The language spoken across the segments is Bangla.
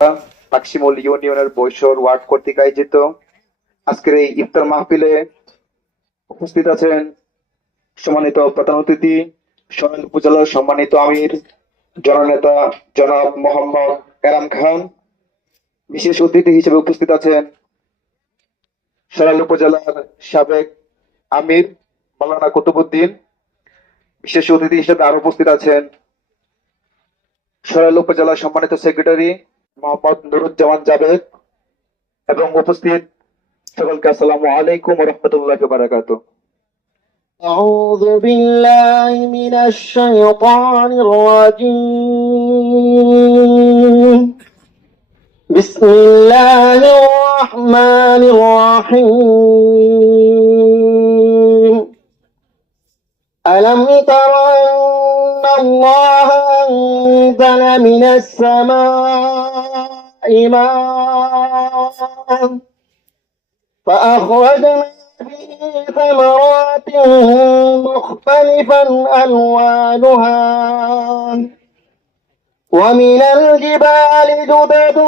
পাকশিমল ইউনিয়নের বৈশর ওয়ার্ড কর্তৃক আয়োজিত। আজকের এই ইফতার মাহফিলে উপস্থিত আছেন সম্মানিত প্রধান অতিথি সরাইল উপজেলার সম্মানিত আমির জননেতা জনাব মোহাম্মদ এরাম খান। বিশেষ অতিথি হিসেবে উপস্থিত আছেন সরাইল উপজেলার সাবেক আমির মাওলানা কুতুবুদ্দিন বিশেষ অতিথি হিসেবে আরও উপস্থিত আছেন সরাইল উপজেলার সম্মানিত সেক্রেটারি মোহাম্মদ নুরুজ্জামান জাভেদ এবং উপস্থিত সকলকে আসসালামু আলাইকুম রহমতুল্লাহ বারাকাতু أعوذ بالله من الشيطان الرجيم بسم الله الرحمن الرحيم ألم تر أن الله أنزل من السماء ماء فأخرجنا به ثمرات مختلفا ألوانها ومن الجبال جدد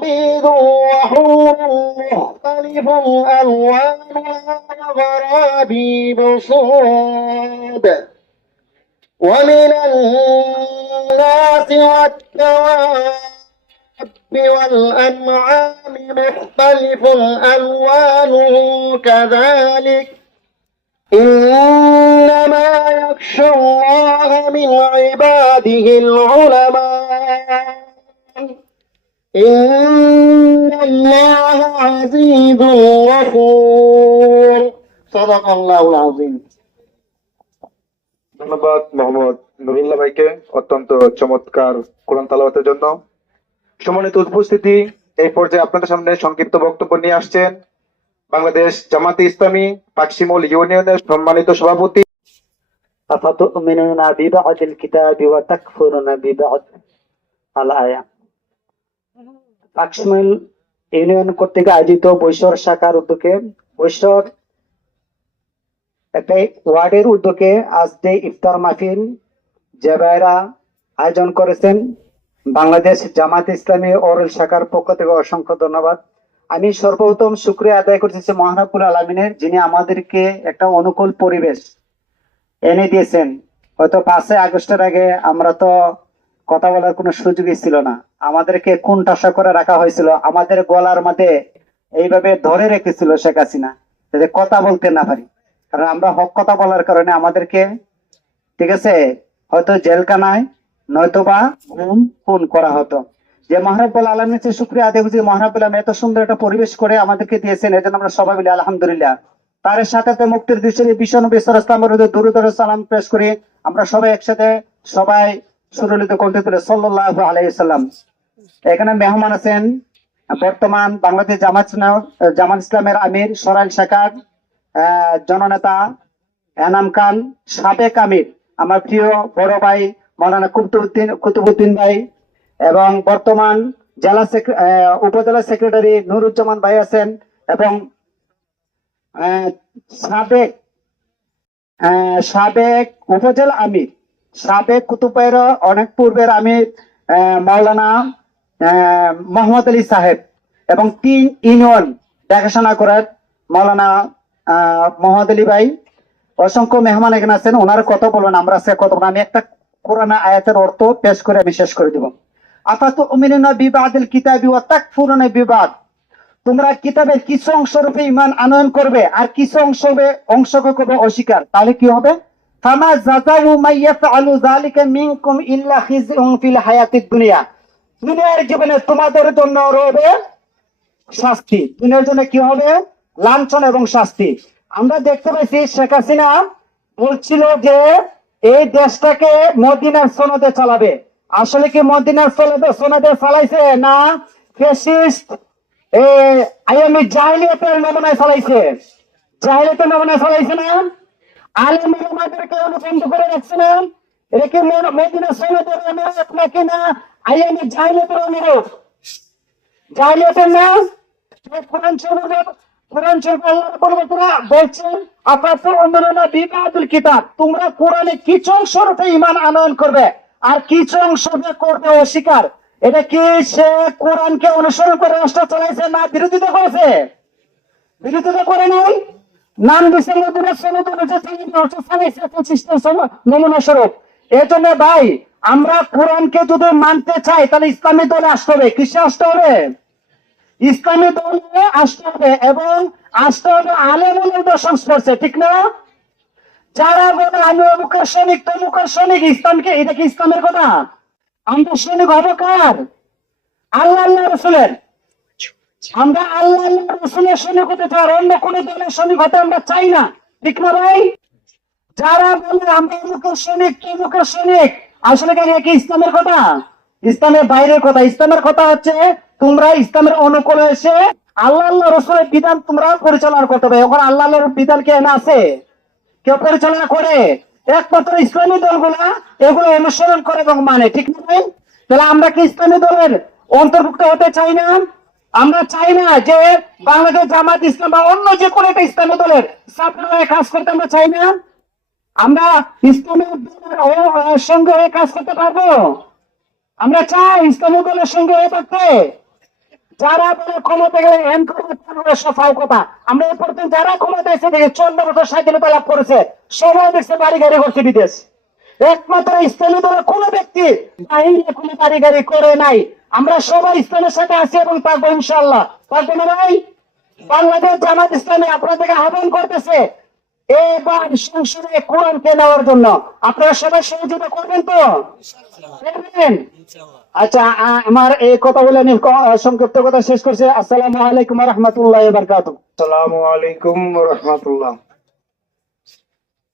بيض وحور مختلف ألوانها وغرابيب صود ومن الناس والدواب والأنعام مختلف ألوانه كذلك. إنما يخشى الله من عباده العلماء إن الله عزيز غفور صدق الله العظيم ধন্যবাদ মোহাম্মদ নুরুল্লাহ ভাইকে অত্যন্ত চমৎকার কোরআন তালাওয়াতের জন্য সম্মানিত উপস্থিতি এই পর্যায়ে আপনাদের সামনে সংক্ষিপ্ত বক্তব্য নিয়ে আসছেন বাংলাদেশ জামাতে ইসলামী পাকসিমল ইউনিয়নের সম্মানিত সভাপতি। আফাতুমিনুনা কিতাবি ওয়া তাকফুরুনা আল আয়া ইউনিয়ন কর্তৃক আয়োজিত বৈশর শাখার উদ্যোগে বৈশর একটা ওয়ার্ডের উদ্যোগে আজ ইফতার মাহফিল জেবায়রা আয়োজন করেছেন, বাংলাদেশ জামাত ইসলামী অরুল শাখার পক্ষ থেকে অসংখ্য ধন্যবাদ। আমি সর্বপ্রথম শুক্রিয়া আদায় করতেছি মহানাপুর আলমিনের, যিনি আমাদেরকে একটা অনুকূল পরিবেশ এনে দিয়েছেন। হয়তো পাঁচই আগস্টের আগে আমরা তো কথা বলার কোনো সুযোগই ছিল না। আমাদেরকে কোনটাসা করে রাখা হয়েছিল। আমাদের গলার মধ্যে এইভাবে ধরে রেখেছিল শেখ হাসিনা, যাতে কথা বলতে না পারি। কারণ আমরা হক কথা বলার কারণে আমাদেরকে, ঠিক আছে, হয়তো জেলখানায় নয়তোবা গুম খুন করা হতো। যে মহারাবুল আলমের শুক্রিয়া আদায় করছি মহারাবুল আলম এত সুন্দর একটা পরিবেশ করে আমাদেরকে দিয়েছেন এই জন্য আমরা সবাই মিলে আলহামদুলিল্লাহ। তার সাথে মুক্তির দৃশ্যে বিশ্বর ইসলামের দরুদর সালাম পেশ করি আমরা সবাই একসাথে সবাই সুরলিত করতে তুলে সাল্লাহ আলাইসাল্লাম এখানে মেহমান আছেন বর্তমান বাংলাদেশ জামাত জামাত ইসলামের আমির সরাইল শাখার জননেতা এনাম খান, সাবেক আমির, আমার প্রিয় বড় ভাই মৌলানা কুতুবুদ্দিন কুতুবুদ্দিন ভাই। এবং বর্তমান জেলা উপজেলা সেক্রেটারি নুরুজ্জামান ভাই আছেন এবং সাবেক সাবেক উপজেলা আমির সাবেক কুতুবের অনেক পূর্বের আমির আহ, মাওলানা মোহাম্মদ আলী সাহেব এবং তিন ইউনিয়ন দেখাশোনা করেন মাওলানা আহ, মোহাম্মদ আলী ভাই অসংখ্য মেহমান এখানে আছেন ওনার কথা বলবেন আমরা সে কথা। আমি একটা কোরআন আয়াতের অর্থ পেশ করে আমি শেষ করে দিব তোমরা কিতাবের কিছু ইমান আনয়ন করবে আর কিছু অংশ অংশকে করবে অস্বীকার। তাহলে কি হবে? দুনিয়ার জীবনে তোমাদের জন্য রবে শাস্তি। দুনিয়ার জন্য কি হবে? লাঞ্ছন এবং শাস্তি। আমরা দেখতে পাইছি শেখ হাসিনা বলছিল যে এই দেশটাকে মদিনার সনদে চালাবে। আসলে কি মদিনার সনদে সনদে চালাইছে না? ফেসিস্ট আইএমই জাহিলিয়াতের নমুনায় চালাইছে জাহিলিয়াতের নমুনায় চালাইছে না? আলেম আমাদেরকে অনুবন্ধ করে রাখছে না? এটা কি সনদের অনুরোধ নাকি না? আইএমই জাহিলিয়াতের অনুরোধ জাহিলিয়াতের না? কোরআন শরীফের কোরআন শরীফ বলছেন আপাতত অন্যরা বিবাদুল কিতাব। তোমরা কোরআনে কিছু অংশ রূপে ইমান আনয়ন করবে? আর কিছু অংশ করবে অস্বীকার। এটা কি সে কোরআনকে অনুসরণ করে রাষ্ট্র চালাইছে না বিরোধিতা করেছে? বিরোধিতা করে নাই? নাম চালাইছে নমুনা স্বরূপ। এই জন্য ভাই, আমরা কোরআনকে যদি মানতে চাই, তাহলে ইসলামী দলে আসতে হবে। কিসে আসতে হবে? ইসলামী দলে আসতে হবে এবং আসতে হবে আলেমুলের সংস্পর্শে, ঠিক না? যারা বলে, আমি অমুকের সৈনিক, তমুকের সৈনিক ইসলামকে এটা কি ইসলামের কথা? আমরা সৈনিক হব কার? আল্লাহ আল্লাহ রসুলের। আমরা আল্লাহ আল্লাহ রসুলের সৈনিক হতে চাই অন্য কোন দলের সৈনিক হতে আমরা চাই না। ঠিক না ভাই? যারা বলে আমরা অমুকের সৈনিক, তমুকের সৈনিক, আসলে কেন কি ইসলামের কথা? ইসলামের বাইরের কথা। ইসলামের কথা হচ্ছে, তোমরা ইসলামের অনুকূলে এসে আল্লাহ আল্লাহ রসুলের বিধান তোমরা পরিচালনা করতে হবে। এখন আল্লাহ আল্লাহর বিধান কে না আছে? কেউ পরিচালনা করে। একমাত্র ইসলামী দলগুলা এগুলো অনুসরণ করে এবং মানে ঠিক নয় তাহলে আমরা কি ইসলামী দলের অন্তর্ভুক্ত হতে চাই না? আমরা চাই না যে বাংলাদেশ, জামাত, ইসলাম বা অন্য যে কোনো একটা ইসলামী দলের হয়ে কাজ করতে আমরা চাই না? আমরা ইসলামী সঙ্গে হয়ে কাজ করতে পারব? আমরা চাই ইসলামী দলের সঙ্গে হয়ে থাকতে। যারা ক্ষমতা গেলে সফাও কথা। আমরা এ পর্যন্ত যারা ক্ষমতা এসে দেখে চন্দ্র বছর স্বাধীনতা লাভ করেছে সবাই দেখছে বাড়ি গাড়ি করছে বিদেশ। একমাত্র ইসলামী দলের কোন ব্যক্তি বাহিরে কোনো বাড়ি গাড়ি করে নাই। আমরা সবাই ইসলামের সাথে আছি এবং থাকব ইনশাল্লাহ ভাই? বাংলাদেশ জামাত ইসলামী আপনাদেরকে আহ্বান করতেছে এবার সংসদে কোরআনকে নেওয়ার জন্য। আপনারা সবাই সহযোগিতা করবেন তো? আচ্ছা আ- আমার এই কথা বলে আমি ক- সংক্ষিপ্ত কথা শেষ করছি আসসালামু আলাইকুম রহমতুল্লাহ বারকাত السلام عليكم ورحمة الله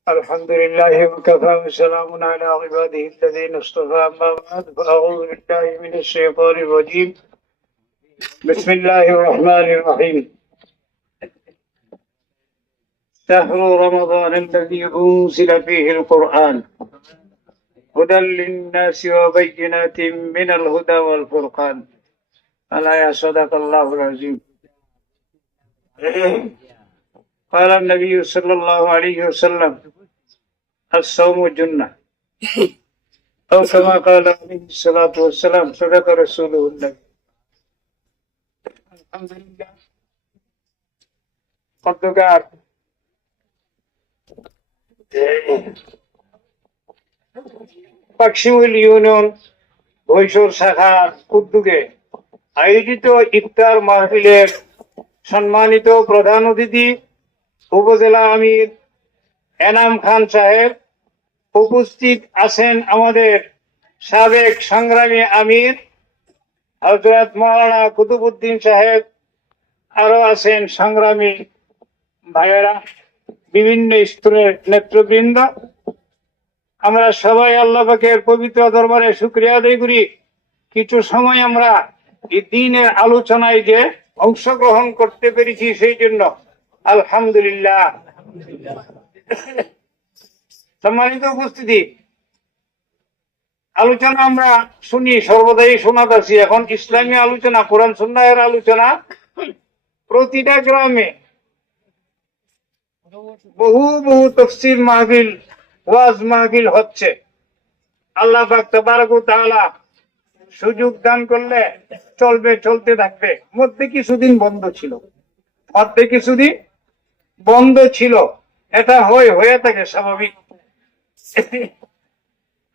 الحمد لله وكفى وسلام على عباده الذين اصطفى أما بعد فأعوذ بالله من الشيطان الرجيم بسم الله الرحمن الرحيم شهر رمضان الذي أنزل فيه القرآن هدى للناس وبينات من الهدى والفرقان. ألا صدق الله العظيم. قال النبي صلى الله عليه وسلم الصوم جنة. أو كما قال عليه الصلاة والسلام صدق رسوله النبي. الحمد لله قدقار পাকশিমুল ইউনিয়ন ভৈসর শাখার উদ্যোগে আয়োজিত ইফতার মাহফিলের সম্মানিত প্রধান অতিথি উপজেলা আমির এনাম খান সাহেব উপস্থিত আছেন আমাদের সাবেক সংগ্রামী আমির হজরত মৌলানা কুতুবুদ্দিন সাহেব, আরও আছেন সংগ্রামী ভাইয়েরা, বিভিন্ন স্তরের নেতৃবৃন্দ। আমরা সবাই আল্লাহ পাকের পবিত্র দরবারে শুক্রিয়া আদায় করি। কিছু সময় আমরা এই দিনের আলোচনায় যে অংশগ্রহণ করতে পেরেছি সেই জন্য আলহামদুলিল্লাহ। সম্মানিত উপস্থিতি, আলোচনা আমরা শুনি, সর্বদাই শোনাতেছি এখন ইসলামী আলোচনা, কোরআন সুন্নাহের আলোচনা, প্রতিটা গ্রামে বহু বহু তফসির মাহফিল ওয়াজ মাহফিল হচ্ছে। আল্লাহ তাআলা সুযোগ দান করলে চলবে, চলতে থাকবে। মধ্যে কিছুদিন বন্ধ ছিল। মধ্যে কিছুদিন বন্ধ ছিল। এটা হয়, হয়ে থাকে স্বাভাবিক।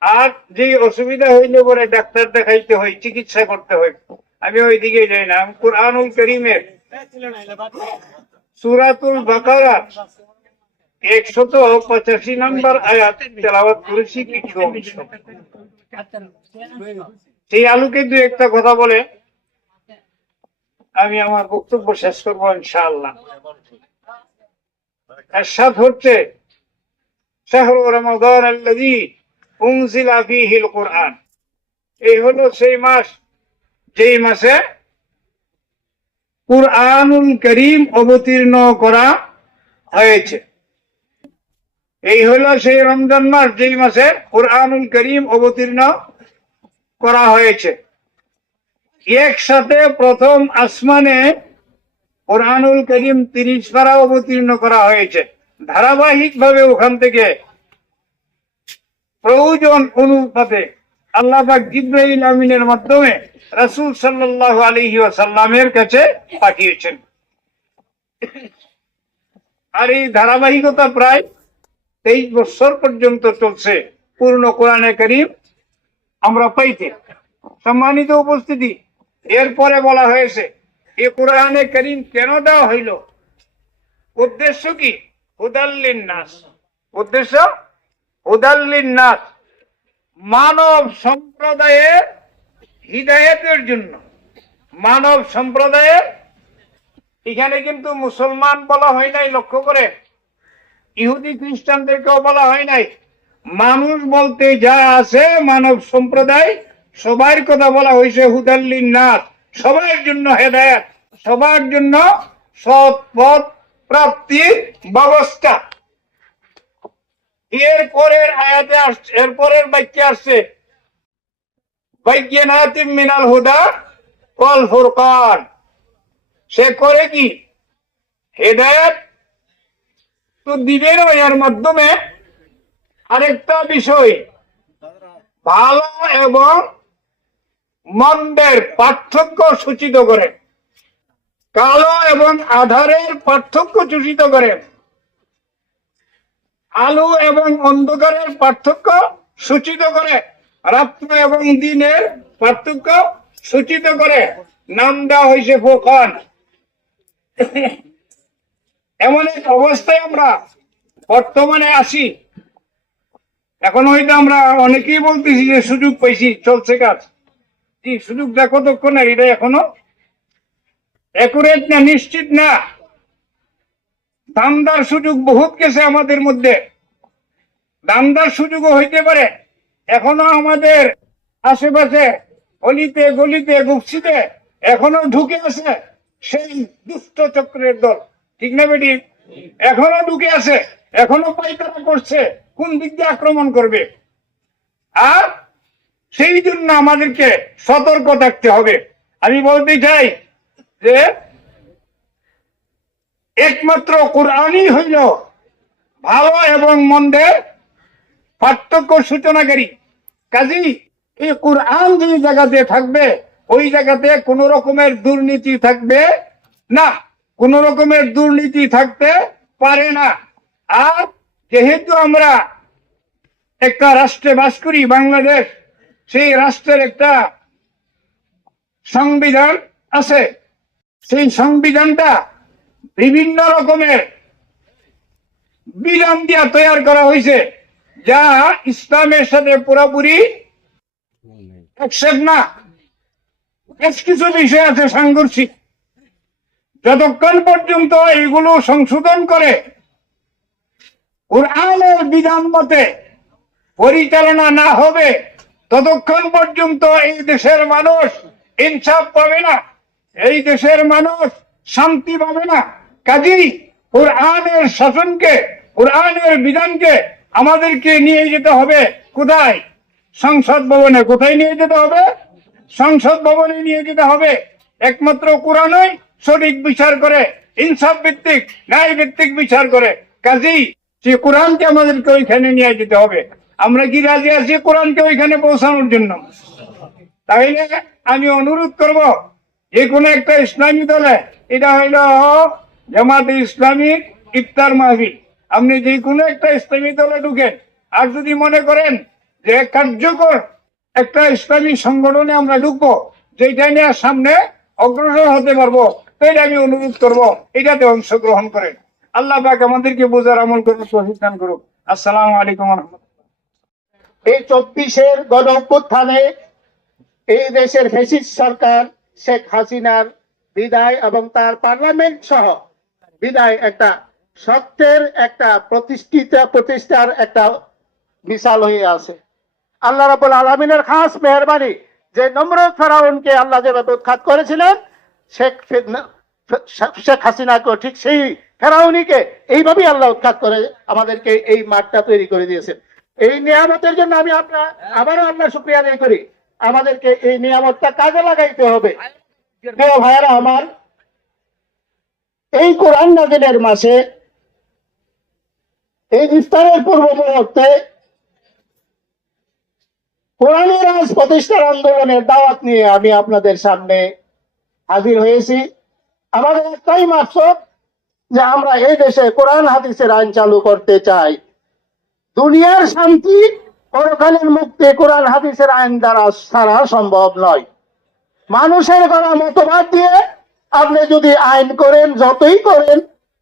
আর যে অসুবিধা হইলে পরে ডাক্তার দেখাইতে হয়, চিকিৎসা করতে হয়। আমি ওইদিকে যাই না কোরআনুল করিমের সুরাতুল বাকারা একশত পঁচাশি নম্বর আয়াত তেলাওয়াত করেছি কিছু সেই আলোকে দু একটা কথা বলে। আমি আমার বক্তব্য শেষ করব ইনশাআল্লাহ। এরশাদ হচ্ছে শাহরু রমাদান আল্লাযী উনজিলা ফীহিল এই হলো সেই মাস, যেই মাসে কুরআনুল করিম অবতীর্ণ করা হয়েছে। এই হলো সেই রমজান মাস, যেই মাসে কুরআনুল করিম অবতীর্ণ করা হয়েছে। একসাথে প্রথম আসমানে কোরআনুল করিম তিরিশ পারা অবতীর্ণ করা হয়েছে। ধারাবাহিক ভাবে ওখান থেকে প্রয়োজন অনুপাতে আল্লাহ পাক জিব্রাইল আমিনের মাধ্যমে রাসূল সাল্লাল্লাহু আলাইহি ওয়াসাল্লামের কাছে পাঠিয়েছেন। আর এই ধারাবাহিকতা প্রায় তেইশ বছর পর্যন্ত চলছে পূর্ণ কোরআনে করিম আমরা পাইতে। সম্মানিত উপস্থিতি, এরপরে বলা হয়েছে, এ কোরআনে করিম কেন দেওয়া হইল? উদ্দেশ্য কি? হুদাল্লিন নাস উদ্দেশ্য? হুদাল্লিন মানব সম্প্রদায়ের হৃদায়তের জন্য। মানব সম্প্রদায়ের, এখানে কিন্তু মুসলমান বলা হয় নাই, লক্ষ্য করে। ইহুদি খ্রিস্টানদেরকেও বলা হয় নাই। মানুষ বলতে যা আছে, মানব সম্প্রদায়, সবার কথা বলা হয়েছে হুদাল্লিন নাথ সবার জন্য হেদায়াত, সবার জন্য সৎ পথ প্রাপ্তির ব্যবস্থা। এর পরের আয়াতে আসছে, এর পরের বাক্যে আসছে মিনাল হুদা কল ফুরকান। সে করে কি? হেদায়ত তো দিনের এর মাধ্যমে আরেকটা বিষয়। ভালো এবং মন্দের পার্থক্য সূচিত করে। কালো এবং আধারের পার্থক্য সূচিত করে। আলো এবং অন্ধকারের পার্থক্য সূচিত করে। রাত্র এবং দিনের পার্থক্য সূচিত করে। নাম দেওয়া হয়েছে ফোকান। এমন এক অবস্থায় আমরা বর্তমানে আসি এখন হয়তো আমরা অনেকেই বলতেছি যে সুযোগ পাইছি, চলছে কাজ। কি সুযোগটা কতক্ষণ না এটা এখনও? একুরেট না, নিশ্চিত না। দামদার সুযোগ বহুত গেছে আমাদের মধ্যে। দামদার সুযোগও হইতে পারে। এখনও আমাদের আশেপাশে অলিতে, গলিতে গুপসিতে এখনও ঢুকে আছে সেই দুষ্ট চক্রের দল। ঠিক না বেটি? এখনও ঢুকে আছে, এখনও পাইকারা করছে, কোন দিক দিয়ে আক্রমণ করবে? আর সেই জন্য আমাদেরকে সতর্ক থাকতে হবে। আমি বলতে চাই যে, একমাত্র কোরআনই হইল ভালো এবং মন্দের পার্থক্য সূচনাকারী। কাজী, এই কোরআন যে জায়গাতে থাকবে, ওই জায়গাতে কোন রকমের দুর্নীতি থাকবে না। কোন রকমের দুর্নীতি থাকতে পারে না। আর যেহেতু আমরা একটা রাষ্ট্রে বাস করি, বাংলাদেশ, সেই রাষ্ট্রের একটা সংবিধান আছে। সেই সংবিধানটা বিভিন্ন রকমের বিধান দিয়া তৈরি করা হয়েছে, যা ইসলামের সাথে পুরোপুরি না। বেশ কিছু বিষয় আছে সাংঘর্ষিক। যতক্ষণ পর্যন্ত এইগুলো সংশোধন করে, কোরআনের বিধান মতে পরিচালনা না হবে, ততক্ষণ পর্যন্ত এই দেশের মানুষ ইনসাফ পাবে না, এই দেশের মানুষ শান্তি পাবে না। কাজেই কোরআনের শাসনকে, কোরআনের বিধানকে আমাদেরকে নিয়ে যেতে হবে কোথায়? সংসদ ভবনে। কোথায় নিয়ে যেতে হবে? সংসদ ভবনে নিয়ে যেতে হবে। একমাত্র কোরআনই সঠিক বিচার করে, ইনসাফ ভিত্তিক, ন্যায় ভিত্তিক বিচার করে। কাজেই সে কোরআনকে আমাদেরকে ওইখানে নিয়ে যেতে হবে। আমরা কি রাজি আছি কোরআনকে ওইখানে পৌঁছানোর জন্য? তাইলে আমি অনুরোধ করব, যে কোনো একটা ইসলামী দলে, এটা হইল জামাতে ইসলামী ইফতার মাহফিল। আপনি যে কোনো একটা ইসলামী দলে ঢুকেন, আর যদি মনে করেন যে কার্যকর একটা ইসলামী সংগঠনে আমরা ঢুকবো যেটা নিয়ে সামনে অগ্রসর হতে পারব তাইলে আমি অনুরোধ করব। এটাতে অংশগ্রহণ করেন। আল্লাহ পাক আমাদেরকে বোঝার আমল করে প্রশিক্ষণ করুক। আসসালামু আলাইকুম এই চব্বিশের গণ অভ্যুত্থানে এই দেশের ফেসিস সরকার শেখ হাসিনার বিদায় এবং তার পার্লামেন্ট সহ বিদায় একটা সত্যের একটা প্রতিষ্ঠিত প্রতিষ্ঠার একটা বিশাল হয়ে আছে। আল্লাহ রাবুল আলমিনের খাস মেহরবানি যে নম্রত ফেরাউনকে আল্লাহ যেভাবে উৎখাত করেছিলেন শেখ শেখ হাসিনাকে ঠিক সেই ফেরাউনিকে এইভাবেই আল্লাহ উৎখাত করে আমাদেরকে এই মাঠটা তৈরি করে দিয়েছেন। এই নিয়ামতের জন্য আমি আপনার, আবারও আপনার শুক্রিয়া আদায় করি। আমাদেরকে এই নিয়ামতটা কাজে লাগাইতে হবে। ভাইয়েরা আমার, এই কোরআন নাজিলের মাসে, এই ইফতারের পূর্ব মুহূর্তে কোরআনের রাজ প্রতিষ্ঠার আন্দোলনের দাওয়াত নিয়ে আমি আপনাদের সামনে হাজির হয়েছি। আমাদের একটাই মাকসদ যে আমরা এই দেশে কোরআন, হাদিসের আইন চালু করতে চাই। দুনিয়ার শান্তি পরকালের মুক্তি কোরআন, হাদিসের আইন দ্বারা ছাড়া সম্ভব নয়। মানুষের করা মতবাদ দিয়ে আপনি যদি আইন করেন, যতই করেন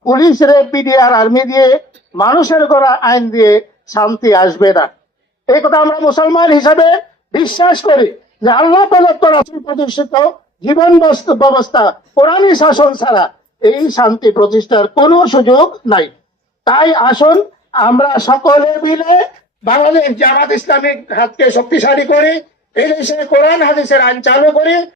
পুলিশ রেপ বিডিআর আর্মি দিয়ে মানুষের করা আইন দিয়ে শান্তি আসবে না। এই কথা আমরা মুসলমান হিসাবে বিশ্বাস করি যে আল্লাহ প্রদত্ত রাসুল প্রতিষ্ঠিত জীবন ব্যবস্থা কোরআনী শাসন ছাড়া এই শান্তি প্রতিষ্ঠার কোনো সুযোগ নাই। তাই আসুন, আমরা সকলে মিলে বাংলাদেশ জামাত ইসলামিক হাতকে শক্তিশালী করি, এই দেশে কোরআন, হাদিসের আইন চালু করি।